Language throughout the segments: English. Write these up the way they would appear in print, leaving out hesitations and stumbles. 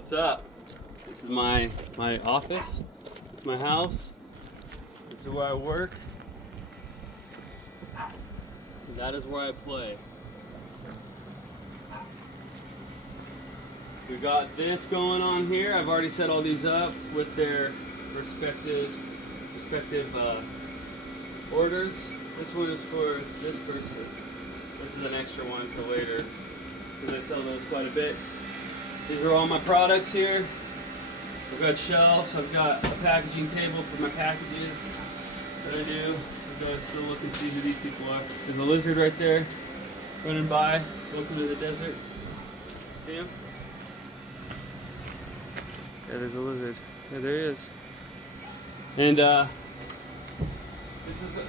What's up? This is my office. It's my house. This is where I work. That is where I play. We got this going on here. I've already set all these up with their respective orders. This one is for this person. This is an extra one for later because I sell those quite a bit. These are all my products here. I've got shelves. I've got a packaging table for my packages that I do. I've got to still look and see who these people are. There's a lizard right there running by. Welcome to the desert. See him? Yeah, there's a lizard. Yeah, there he is. And this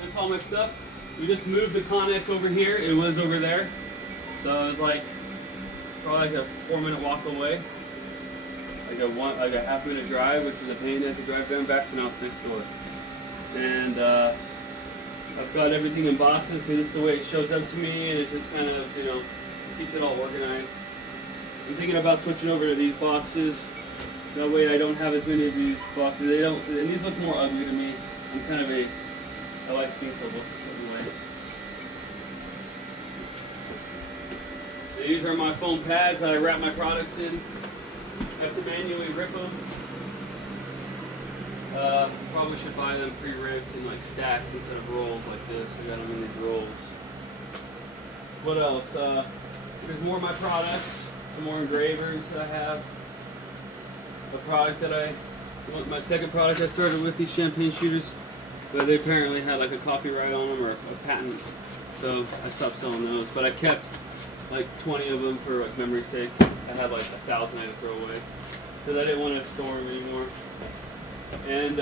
is all my stuff. We just moved the Connex over here. It was over there, so it was like probably like a 4-minute walk away, like a half-minute drive, which was a pain. I had to drive there and back, so now it's next door. And I've got everything in boxes because this is the way it shows up to me, and it's just kind of, you know, keeps it all organized. I'm thinking about switching over to these boxes. That way I don't have as many of these boxes. And these look more ugly to me. I'm kind of I like things that look a certain way. These are my foam pads that I wrap my products in. I have to manually rip them. Probably should buy them pre-ripped in like stacks instead of rolls like this. I got them in these rolls. What else? There's more of my products. Some more engravers that I have. A product that my second product I started with, these champagne shooters, but they apparently had like a copyright on them or a patent, so I stopped selling those. But I kept like 20 of them for like memory's sake. I had like 1,000 I had to throw away because I didn't want to store them anymore. And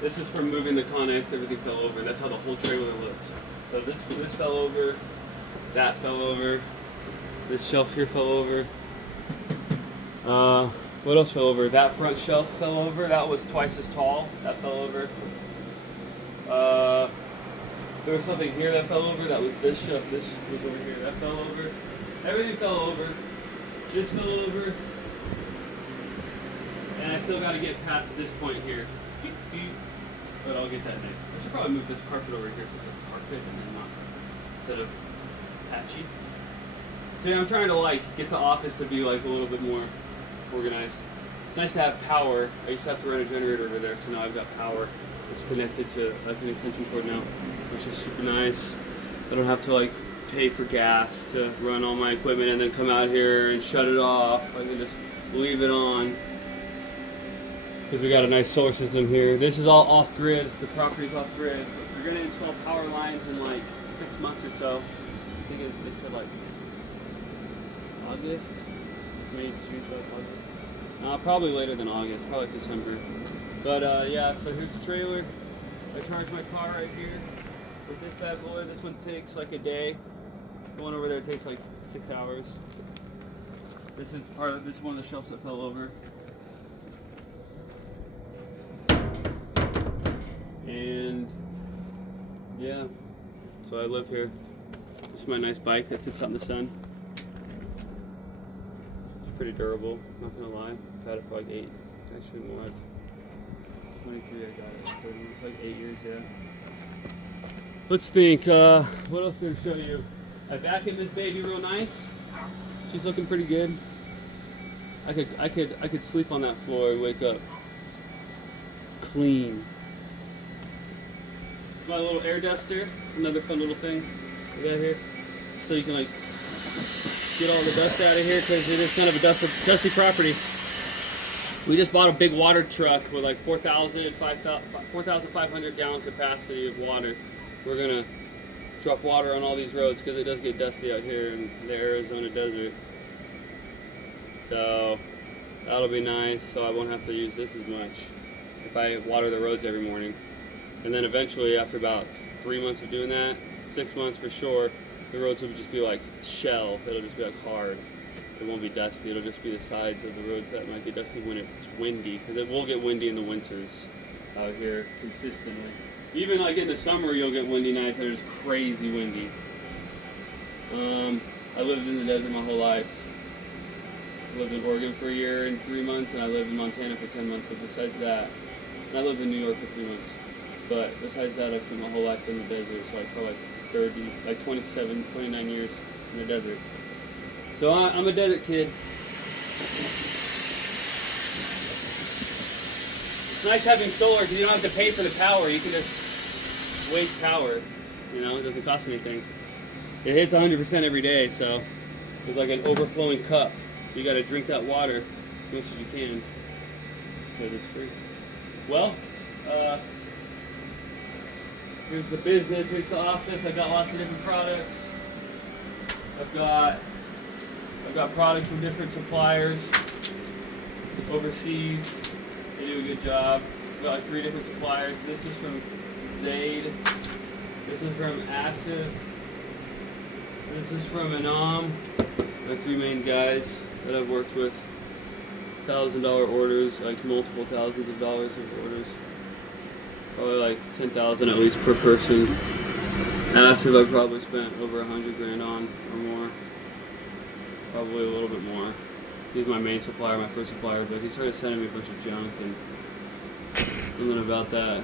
this is from moving the Connex. Everything fell over. That's how the whole trailer looked. So this fell over, that fell over, this shelf here fell over. What else fell over? That front shelf fell over. That was twice as tall. That fell over. There was something here that fell over. That was this shelf. This was over here. That fell over. Everything fell over. This fell over. And I still got to get past this point here. But I'll get that next. I should probably move this carpet over here so it's a carpet and then not instead of patchy. So yeah, I'm trying to like get the office to be like a little bit more organized. It's nice to have power. I used to have to run a generator over there, so now I've got power. It's connected to like an extension cord now, which is super nice. I don't have to like pay for gas to run all my equipment and then come out here and shut it off. I can just leave it on because we got a nice solar system here. This is all off grid. The property's off grid. We're gonna install power lines in like 6 months or so. I think they said like August. May, June, August. Probably later than August, probably December. But yeah, so here's the trailer. I charge my car right here with this bad boy. This one takes like a day. The one over there takes like 6 hours. This is one of the shelves that fell over. And yeah, so I live here. This is my nice bike that sits out in the sun. Pretty durable, not gonna lie. I've had it for like 8, actually more. 23 I got it. It's like 8 years, yeah. Let's think, what else did I show you? I vacuumed this baby real nice. She's looking pretty good. I could sleep on that floor and wake up clean. It's my little air duster, another fun little thing we got here. So you can like get all the dust out of here because it is kind of a dusty property. We just bought a big water truck with like 4,500 gallon capacity of water. We're gonna drop water on all these roads because it does get dusty out here in the Arizona desert. So that'll be nice, so I won't have to use this as much if I water the roads every morning. And then eventually, after about 3 months of doing that, 6 months for sure, the roads will just be like shell. It'll just be like hard. It won't be dusty. It'll just be the sides of the roads that might be dusty when it's windy, because it will get windy in the winters out here consistently. Even like in the summer, you'll get windy nights that are just crazy windy. I lived in the desert my whole life. lived in Oregon for a year and 3 months, and I lived in Montana for 10 months. But besides that, and I lived in New York for 3 months. But besides that, I've spent my whole life in the desert. So like for like 27, 29 years in the desert. So I'm a desert kid. It's nice having solar because you don't have to pay for the power. You can just waste power. You know, it doesn't cost anything. It hits 100% every day, so it's like an overflowing cup. So you got to drink that water as much as you can because it's free. Well, here's the business. Here's the office. I got lots of different products. I've got products from different suppliers overseas. They do a good job. I've got like 3 different suppliers. This is from Zaid. This is from Asif. This is from Anam. My 3 main guys that I've worked with. $1,000 orders, like multiple thousands of dollars of orders. Probably like 10,000 at least per person. Asif I probably spent over 100 grand on or more. Probably a little bit more. He's my main supplier, my first supplier, but he started sending me a bunch of junk and something about that